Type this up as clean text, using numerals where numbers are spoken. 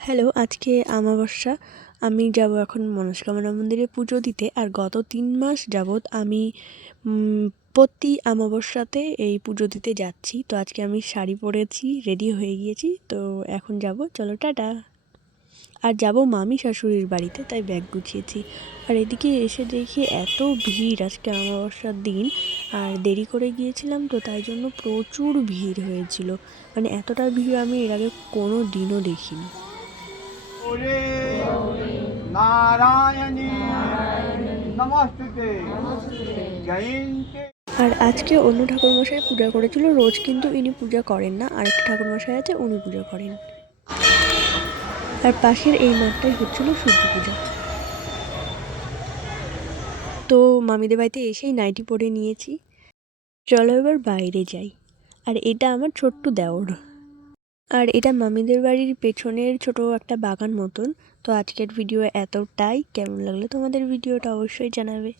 Hello, আজকে আমাবস্যা। আমি যাব এখন মনস্কামনা মন্দিরে পুজো দিতে। আর গত ৩ মাস যাবৎ আমি প্রতি আমাবস্যাতে এই পুজো দিতে যাচ্ছি। তো আজকে আমি শাড়ি পরেছি, রেডি হয়ে গিয়েছি। তো এখন যাব, চলো টাটা। আর যাব মামি শাশুড়ির বাড়িতে, তাই ব্যাগ গুছিয়েছি। আর এদিকে এসে দেখি এত ভিড় আজকে আমাবস্যার দিন। আর দেরি করে গিয়েছিলাম তো তাই জন্য প্রচুর ভিড় হয়েছিল। মানে এতটা ভিড় আমি এর আগে কোনো দিনও দেখিনি। ওরে নারায়ণী নমস্তুতে জয়ন্তে। আর আজকে অন্য ঠাকুরমশাই পূজা করেছিল। রোজ কিন্তু ইনি পূজা করেন না, আরেকটা ঠাকুরমশাই আছে, উনি পূজা করেন। আর পাশের এই মাঠটাই হচ্ছিল সূর্য পূজা। তো মামিদের বাড়িতে এসেই নাইটি পরে নিয়েছি। চলো এবার বাইরে যাই। আর এটা আমার ছোট্ট দেওর। আর এটা মামিদের বাড়ির পেছনের ছোট একটা বাগান মতন। তো আজকের ভিডিও এতটাই। কেমন লাগলো তোমাদের ভিডিওটা অবশ্যই জানাবে।